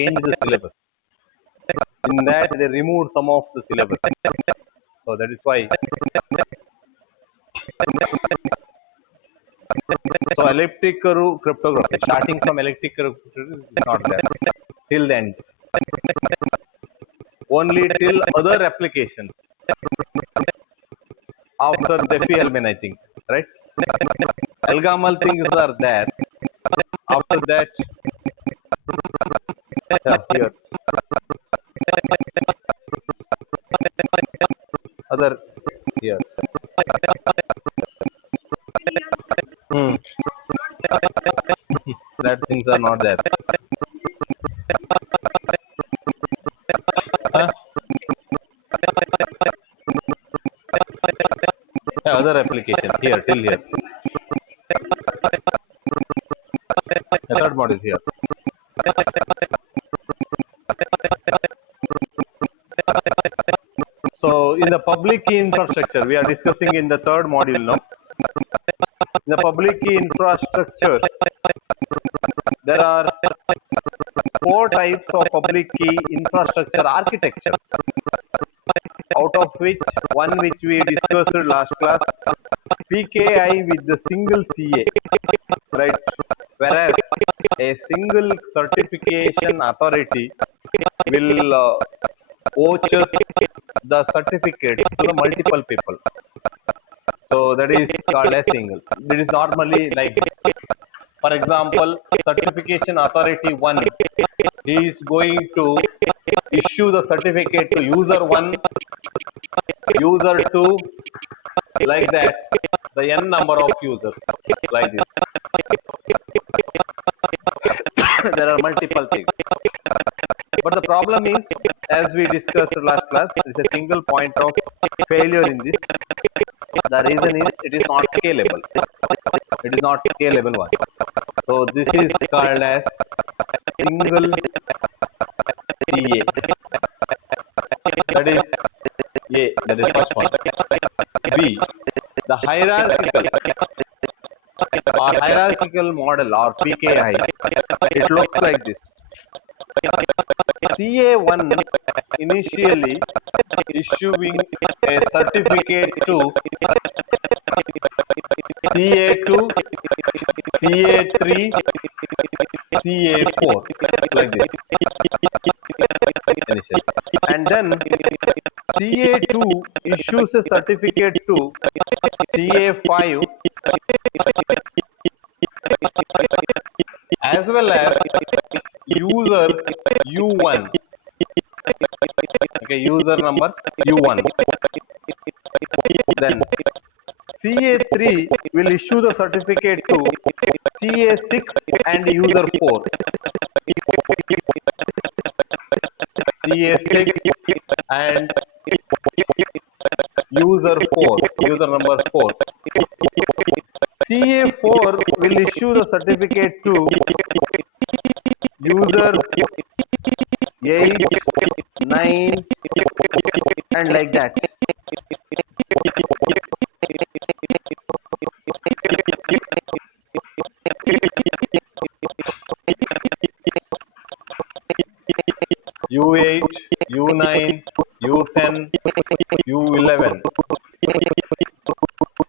changed the syllabus. In that, they removed some of the syllabus. So that is why. So elliptic cryptography, starting from elliptic cryptography, is not there till the end. Only till other applications after Diffie-Hellman, I think, right? Algamal things are there. After that, here other here. Hmm. That things are not there. Huh? Yeah, other applications here till here. The third module here. So in the public key infrastructure, we are discussing in the third module now. In the public key infrastructure, there are 4 types of public key infrastructure architecture, out of which one which we discussed last class, PKI with the single CA, right? Whereas a single certification authority will voucher the certificate to the multiple people. So that is called a single. It is normally like, for example, certification authority 1, he is going to issue the certificate to user 1, user 2, like that, the n number of users, like this. There are multiple things. But the problem is, as we discussed last class, there is a single point of failure in this. The reason is it is not scalable. It is not scalable one. So this is called as single CA. That is A. That is first one. B. The hierarchical model or PKI. It looks like this. CA1 initially issuing a certificate to CA2, CA3, CA4, like this. And then CA2 issues a certificate to CA5 as well as user U1. Okay, user number U1. Then CA3 will issue the certificate to CA6 and user 4. CA6 and user 4, user number 4. CA4 will issue the certificate to user 8, 9 and like that. U8, U9, U10, U11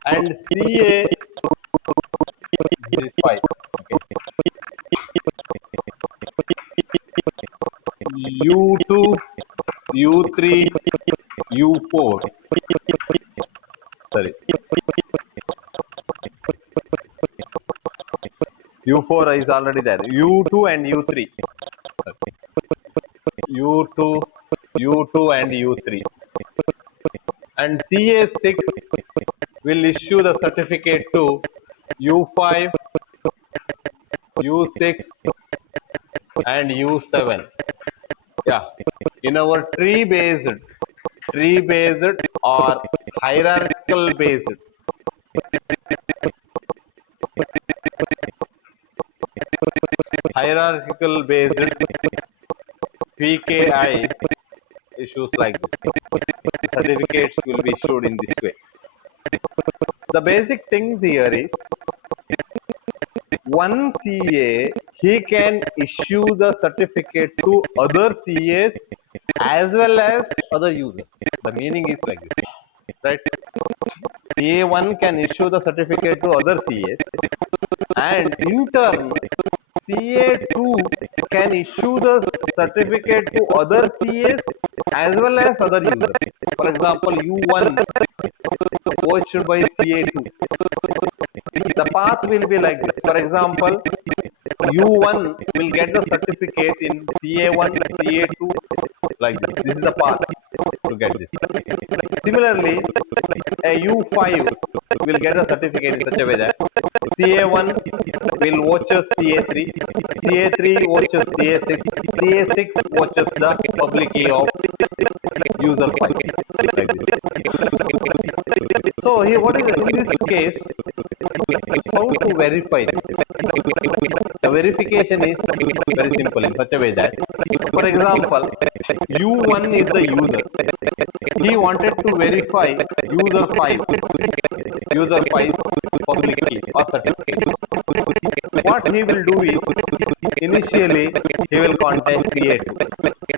and CA is 5. U2, U3, U4. Sorry. U4 is already there. U2 and U3. U2, U2 and U3. And CA6 will issue the certificate to U5, U6 and U7. Yeah, in our tree based or hierarchical based PKI issues like this. Certificates will be issued in this way. The basic things here is one CA, he can issue the certificate to other CAs as well as other users. The meaning is like this, right? CA1 can issue the certificate to other CAs, and in turn, CA2 can issue the certificate to other CAs as well as other users. For example, U1 watched by CA2. The path will be like this. For example, U1 will get the certificate in CA1, CA2, like this. This is the path to get this. Similarly, a U5 will get a certificate in such a way that CA1 will watches CA3, CA3 watches CA6, CA6 watches the public key of user 5. So here, what is in this case? How to verify this? The verification is very simple in such a way that, for example, U1 is the user. He wanted to verify user 5 public key or certificate. What he will do is, initially he will contact CA2.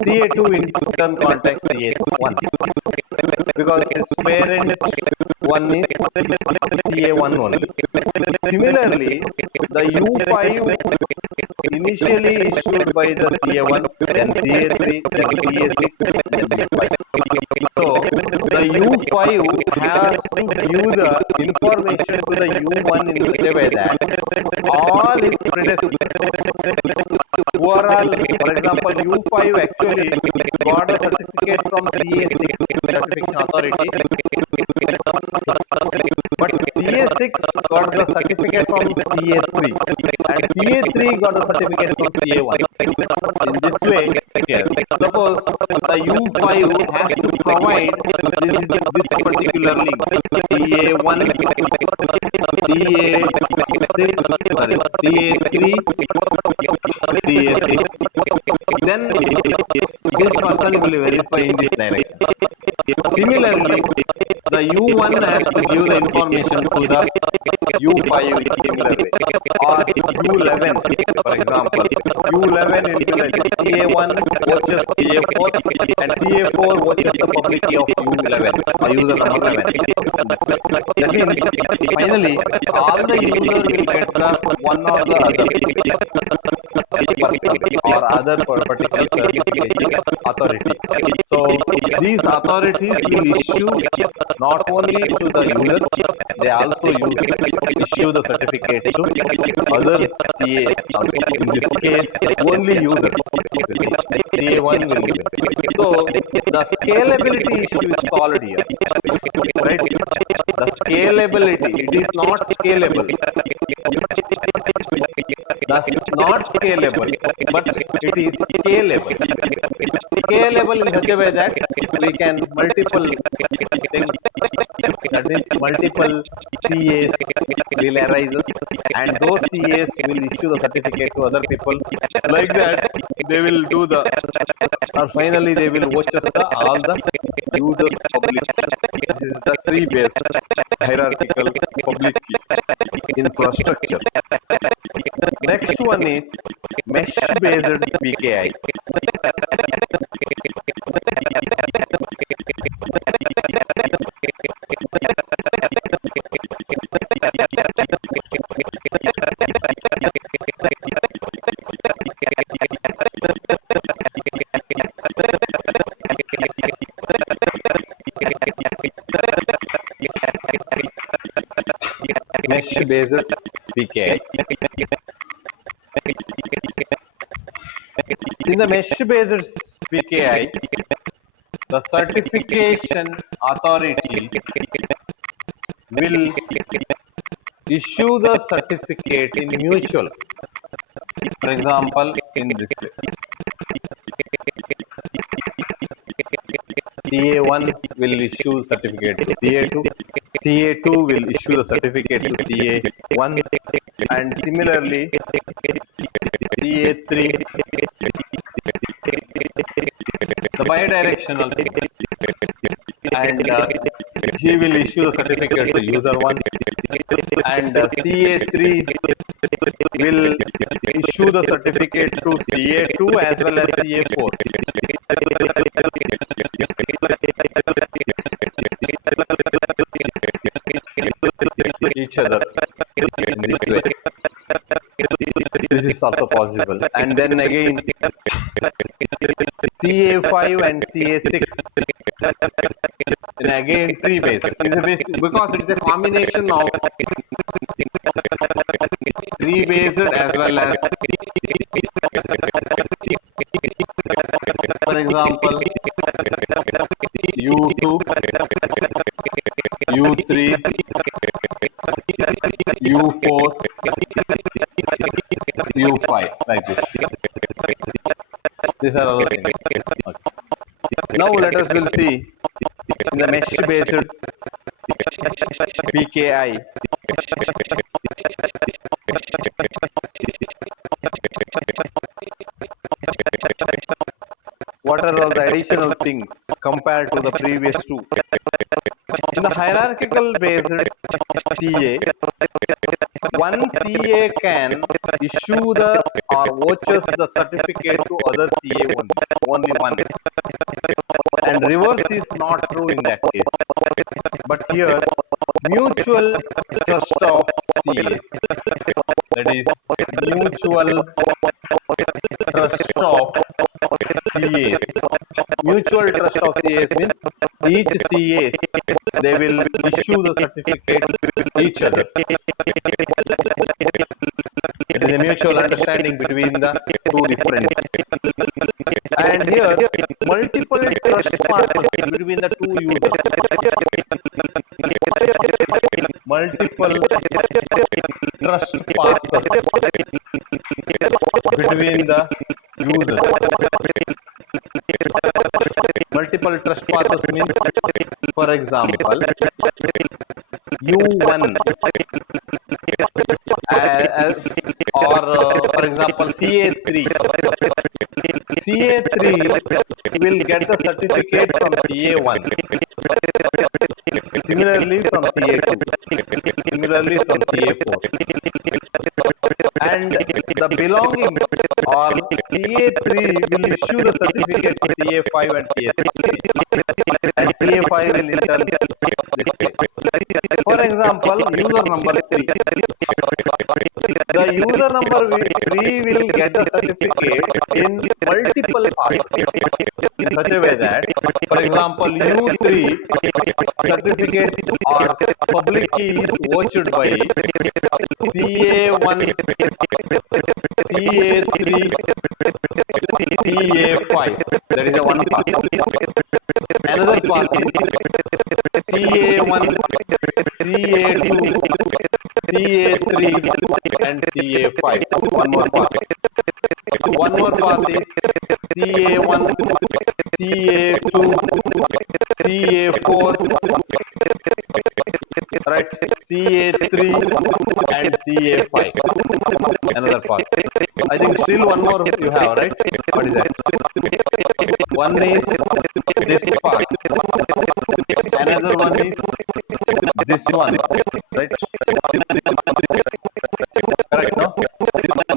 CA2 in turn contacts CA1 because his parent one is CA1 only. Similarly, the U5 initially issued by the CA1, then CA3, then CA6, then CA5. So the U5 has to give the information to the U1 in such a way that all its predecessors who are all, for example, U5 actually got a certificate from CA6 certification authority, but CA6 got the certificate from CA3, and CA3 got the certificate from CA1. In this way, yes, suppose the U5 has to provide this particular link, CA1, CA3, CA6, then this person will verify in this direction. Similarly, the U1 has to give the information to the U5 similarly, or U11, for example. U11 is like CA1 watches CA4, and CA4 watches the public key of U11, or user number 11. That means, finally, all the users will get the one or the other or other particular authority. So these authorities will issue not only to the user, they also issue the certificate to other CA. In this case, only user. CA1 will give it. So the scalability issue is solved here. Right? The scalability, it is not scalable. That's not scalable, but it is scalable. Scalable in such a way that we can multiple things, that is multiple CAs will arise, and those CAs will issue the certificate to other people. Like that, they will do the, or finally they will watch all the user public. This is the three-based hierarchical public key infrastructure. Next one is mesh-based PKI. Mesh-based PKI. In the mesh-based PKI, the certification authority will issue the certificate in mutual. For example, in this way, CA1 will issue certificate to CA2, CA2 will issue the certificate to CA1, and similarly CA3, the bidirectional and he will issue the certificate to user 1, and CA3 will issue the certificate to CA2 as well as CA4. Each other in this way. This is also possible. And then again, CA5 and CA6, and again 3 based. Because it is a combination of 3 based as well as, for example, U2, U3, U4, U5, like this. These are other things. Okay. Now let us will see in the mesh based PKI. What are all the additional things compared to the previous two? In the hierarchical based CA, one CA can issue the or vouchers the certificate to other CA only one. And reverse is not true in that case. But here, mutual trust of CA, that is mutual trust of CA. Mutual trust of CA means each CA they will issue the certificate to each other. It is a mutual understanding between the two different. And here, multiple trust passes between the two users. Multiple trust passes between the users. Multiple trust passes means, for example, U1 or for example CA3. CA3 will get the certificate from CA1. Similarly from CA2. Similarly from CA4. And the belonging or CA3 will issue the certificate to CA5 and CA6. And CA5 will enter this way. For example, user number 3. The user number 3 will get the certificate in multiple parts in such a way that, for example, U3 certificate or public key is vouched by CA1, CA3, CA5. That is a one path. Another path is CA1, CA2, CA3 and CA5. One more path. One more path is CA1, CA2, CA4, right? CA3 and CA5. Another path. I think still one more you have, right? What is that? One is this path. Another one is this one, right? Correct, no?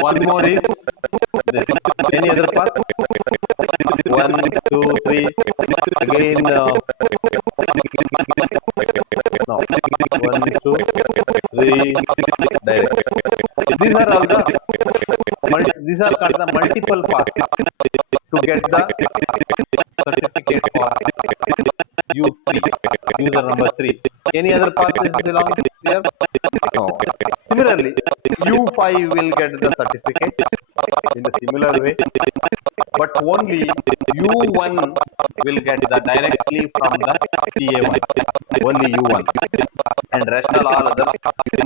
One more is this. Any other path? 1, 2, 3. Again, no. 1, 2, 3. Direct. These are all the multiple paths to get the certificate for U3, user number 3. Any other path is belong here? No. Similarly, U5 will get the certificate in a similar way, but only U1 will get the directly from the CA1. Only U1, and rest all others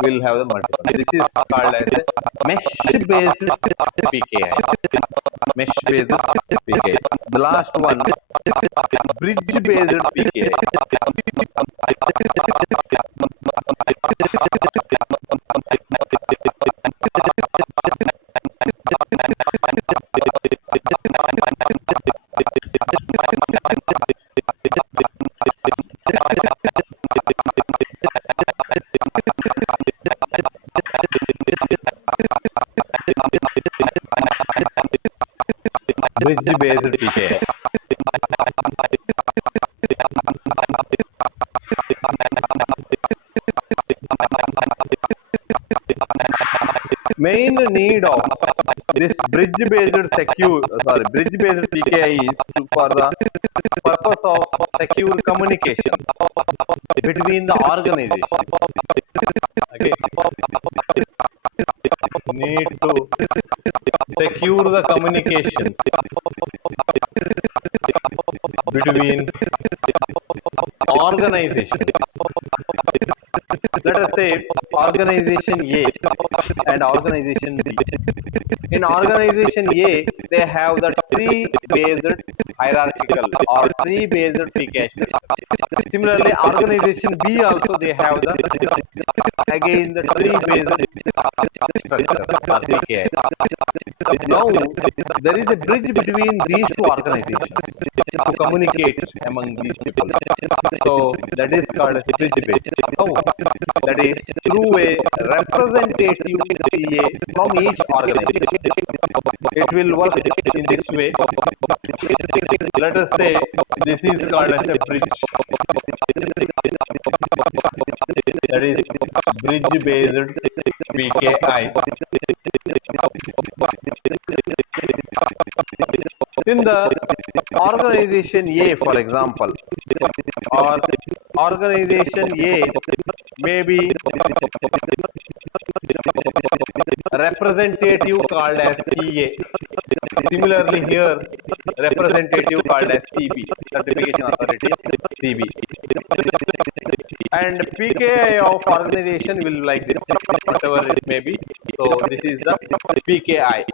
will have the multiple. This is called as a mesh-based PKI. Mesh-based PKI. The last one, bridge-based PKI. bridge-based PKI. Main need of this bridge-based PKI is for the purpose of secure communication between the organization. Okay. Need to secure the communication between organizations. Let us say organization A and organization B. In organization A, they have the tree-based hierarchical or tree-based PKI structure. Similarly, organization B also they have the again the tree-based structure or PKI. Now there is a bridge between these two organizations to communicate among these people. So that is called a bridge-based. That is through a representative CA from each organization. It will work in this way. Let us say this is called as a bridge. That is bridge-based PKI. In the organization A, for example, or organization A may be representative called as CA. Similarly, here representative called as CB, certification authority CB. And PKI of organization will like this, whatever it may be. So this is the PKI.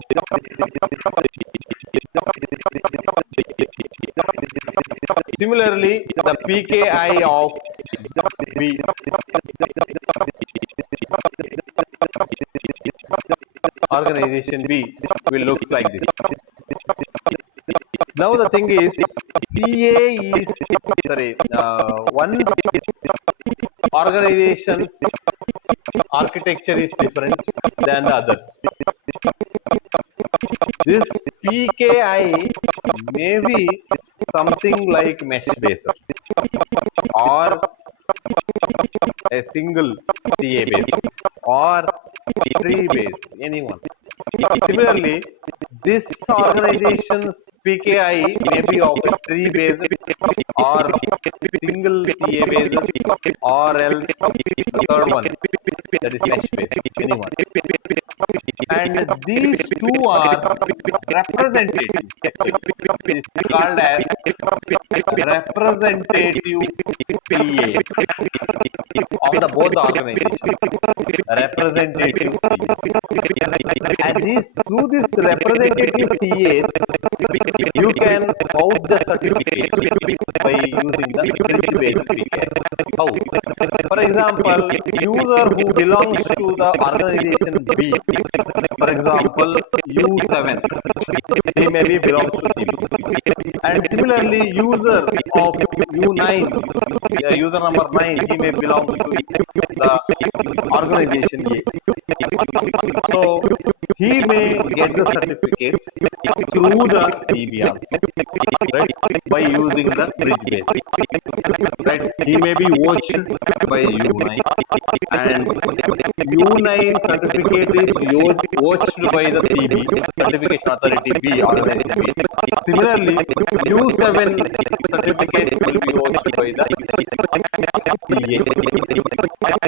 Similarly, the PKI of B. Organization B will look like this. Now the thing is, CA is one organization architecture is different than the other. This PKI may be something like mesh based or a single CA based or tree based, anyone. Similarly, this organization's PKI may be of a tree based or single CA based or else the third one, that is mesh based, anyone. And these two are representative. It is called as representative PA of the both organizations. Representative PA. And through this representative PA, you can vouch the certificate by using the bridge-based PA. How? For example, user who belongs to the organization B, for example, U7, he maybe belongs to CB. And similarly, user of U9, user number 9, he may belong to the organization A. So, he may get the certificate through the CB also, right, by using the bridge base. Right, he may be watched by U9 and U9 certificate is watched by the CB, certification authority B organization. Similarly, U7 certificate will be watched by the CA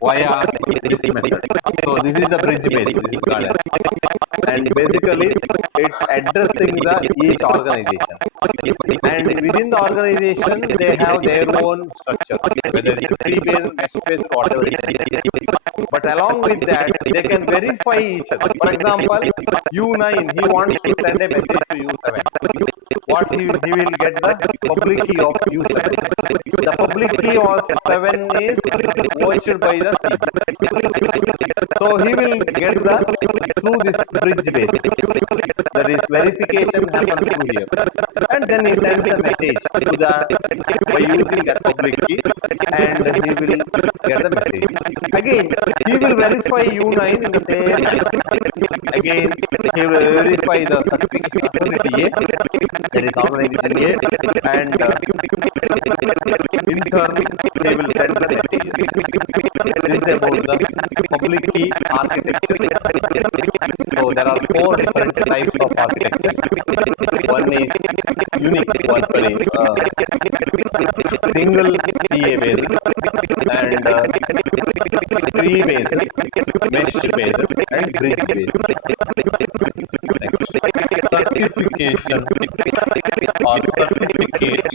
via this method. So this is the bridge base, and basically it's addressing the each organization. And within the organization, they have their own structure, whether it's tree-based, mesh-based, whatever it is. But along with that, they can verify each other. For example, U9, he wants to send a message to U7. what he will get the public key of user. The public key of 7 is voiced by the C. So he will get the through this bridge base. That is verification happens through here. And then he sends a message to the by using that public key, and he will get the message. Again, he will verify U9 in the same. Again, he will verify the certificate TA, that is organization A, and in turn they will send the message. This is about the public key architecture. So there are 4 different types of architecture. One is unique, single TA based, and tree based, mesh based, and bridge based. Certification or certificate revocation.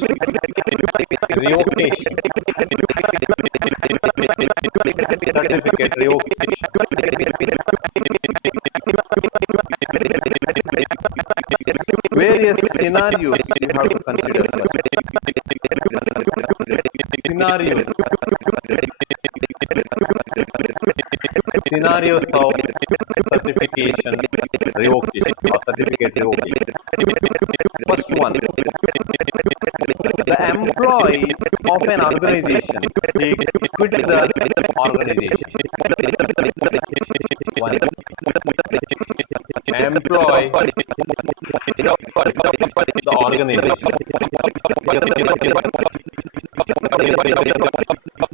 Certificate revocation. Various scenarios you have to consider. Scenarios of certification revocation or certificate revocation. First one, the employee of an organization quit the organization. One, employee the organization.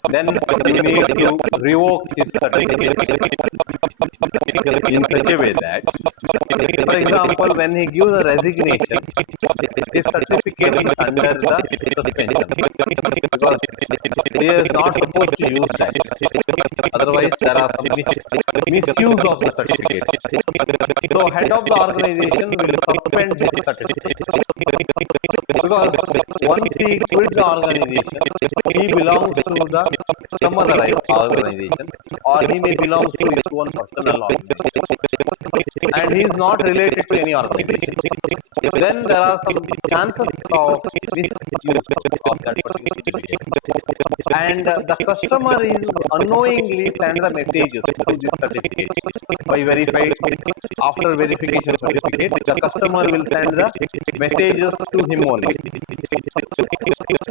Then you need to revoke his certificate in such a way that, for example, when he gives a resignation, his certificate is under the suspension because he is not supposed to use that. Otherwise, there are some misuse of the certificate. So, head of the organization will suspend his certificate because once he quits the organization, he belongs to the some other organization, or he may belong to his own personal organization, and he is not related to any organization. Then there are some chances of misuse of that certificate. And the customer is unknowingly send the messages to this certificate by verified. After verification certificate, the customer will send the messages to him only,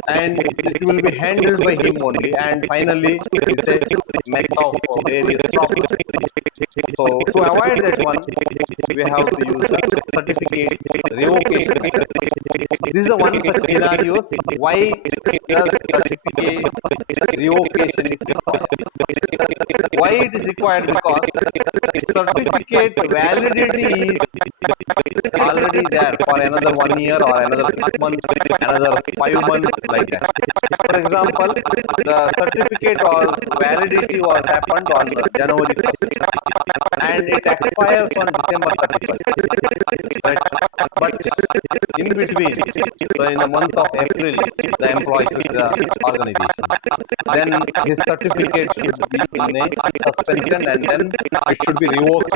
and it will be handled by him only, and finally it is a mess of various problems. So to avoid that one, we have to use the certificate revocation. This is the one such scenario why the certificate revocation is required. Why it is required? Because certificate validity is already there for another 1 year or another 6 months, another 5 months, like that. For example, the certificate or validity was happened on January 1st, and it expires on December 31st. But in between, so in the month of April, the employee is the organization. Then his certificate should be in a suspension, and then it should be revoked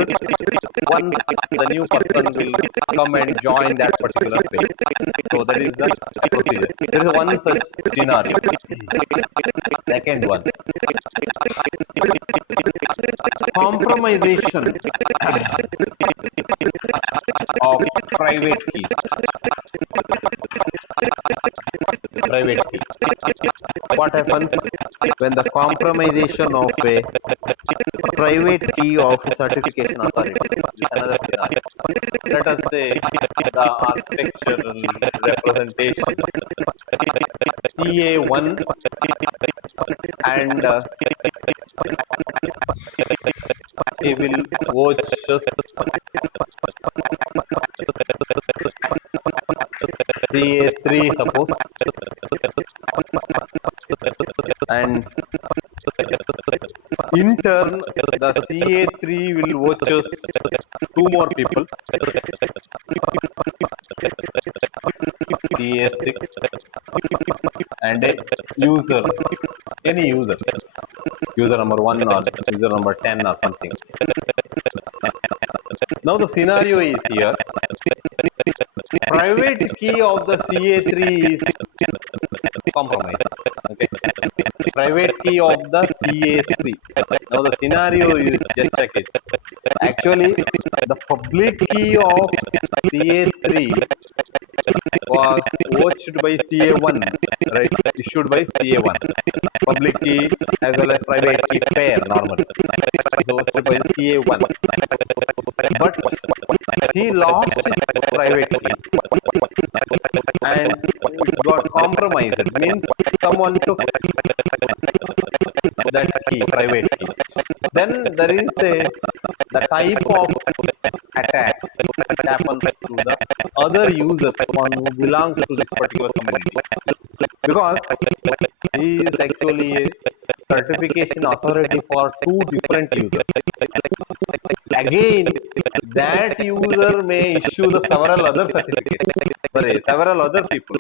once the new person will come and join that particular page. So that is the procedure. There is one such scenario. Second one, compromisation of private key. Private key. What happens when the compromisation of a private key of certification authority? Let us say the architectural representation CA1 and he will watch CA3 suppose, and in turn the CA3 will watch 2 more people, CA6 and a user, any user number 1 or user number 10 or something. Now the scenario is here. Private key of the CA3 is compromised. Okay. Private key of the CA3. Now the scenario is just like it. Actually, the public key of CA3 was watched by CA1, right? Issued by CA1. Public key as well as private key pair normally. So watched by CA1. But he lost his private key and it got compromised. It means someone took that key, private key. Then there is the type of attack that happens to the other users, one who belongs to this particular community. Because he is actually a certification authority for two different users. Again, that user may issue the several other certificates. Sorry, several other people.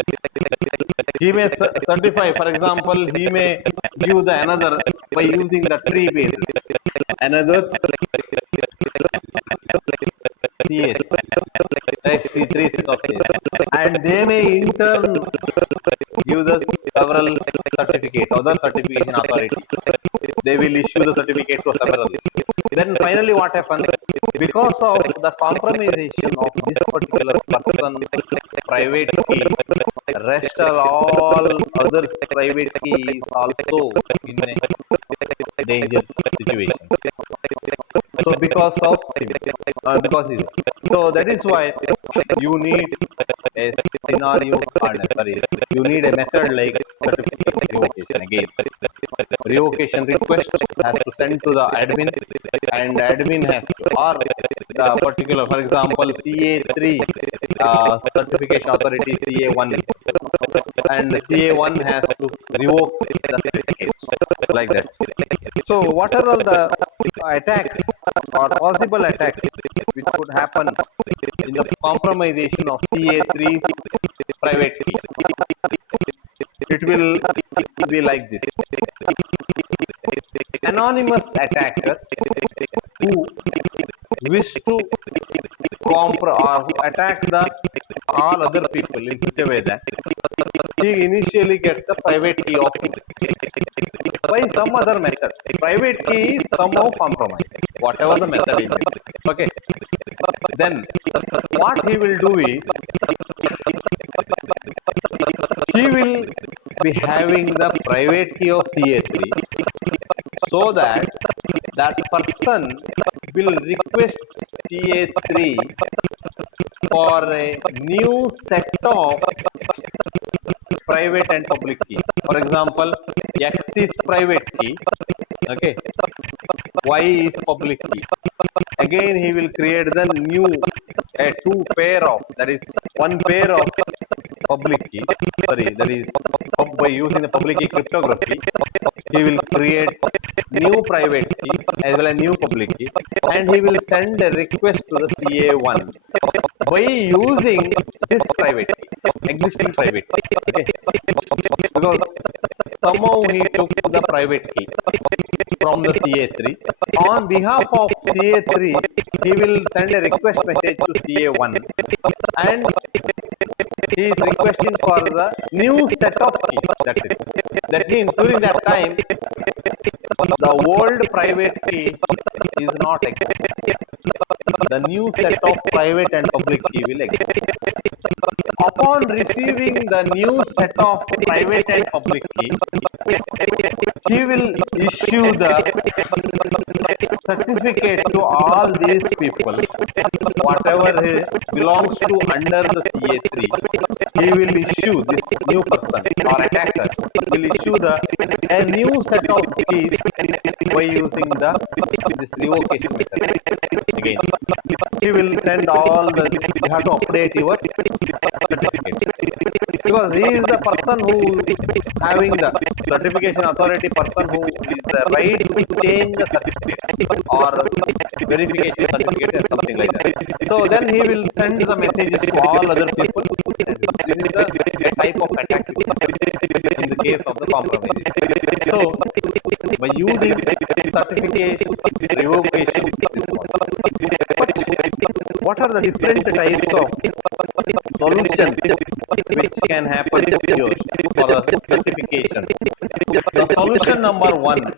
He may certify, for example, he may give the another by using the tree basis. Another CS, right, C3 set of CS. And they may in turn give the several certificates, other certification authority. They will issue the certificate to several. Then finally what happens? Because of the compromisation of this particular person private key, rest are all other private keys also in a danger situation. So because of so that is why you need a scenario sorry, you need a method like revocation. Again, revocation request has to send to the admin, and admin has to, or the particular, for example, CA3 certification authority CA1, and CA1 has to revoke the certificate like that. So what are all the attacks or possible attacks which could happen in the compromisation of CA3 private key? It will be like this. Anonymous attacker who wish to or who attack the all other people in such a way that he initially gets the private key of by some other method. Private key is somehow compromised, whatever the method is. Okay. Then what he will do is he will be having the private key of CA3 so that that person will request CA3 for a new set of private and public key. For example, X is private key, okay, Y is public key. Again, he will create the new two pair of, that is one pair of public key. Sorry, that is by using the public key cryptography. He will create new private key as well as new public key, and he will send a request to the CA1 by using this private key, existing private key. Okay. Because somehow he took the private key from the CA3. On behalf of CA3, he will send a request message to CA1, and he is requesting for the new set of keys. That's it. That means during that time, the old private key is not existing. The new set of private and public key will exist. Upon receiving the new set of private and public key, he will issue the certificate to all these people, whatever belongs to under the CA3. He will issue, this new person or attacker will issue a new set of keys by using this revocation method. Again, he will send all the, you have to update your certificate. Because he is the person who is having the certification authority, person who is the right to change the certificate or verification certificate or something like that. So then he will send the messages to all other people. This is the type of attack in the case of the compromise. So by using certificate revocation, what are the different types of solutions which can happen here for the specification? The solution number one